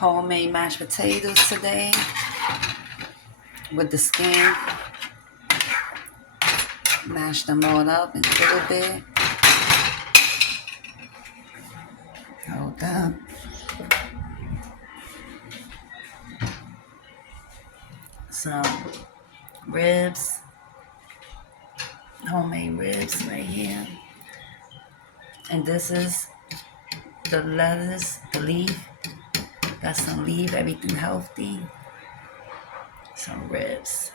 homemade mashed potatoes today with the skin. Mash them all up in a little bit. Hold up. Some ribs, homemade ribs right here. And this is the lettuce, the leaf. Got some leaf, everything healthy. Some ribs.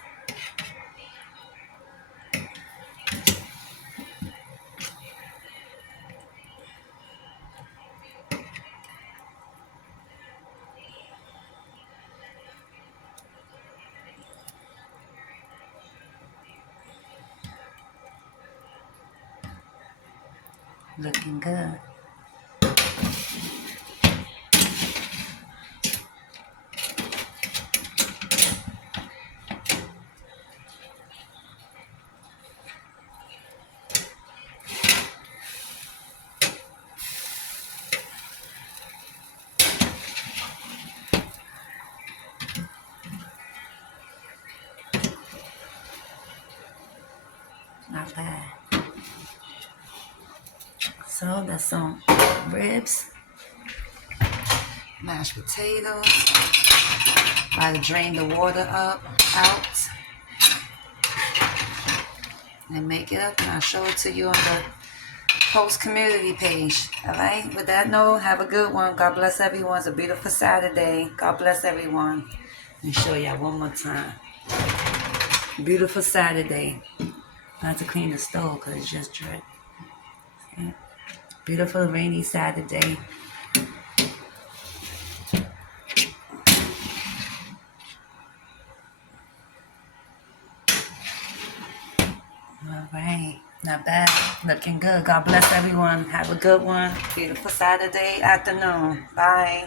Looking good. Not bad. So that's some ribs, mashed potatoes. Gotta drain the water out, and make it up. And I'll show it to you on the post community page. All right. With that note, have a good one. God bless everyone. It's a beautiful Saturday. God bless everyone. Let me show y'all one more time. Beautiful Saturday. I have to clean the stove because it's just dripped. Okay. Beautiful rainy Saturday. All right. Not bad. Looking good. God bless everyone. Have a good one. Beautiful Saturday afternoon. Bye.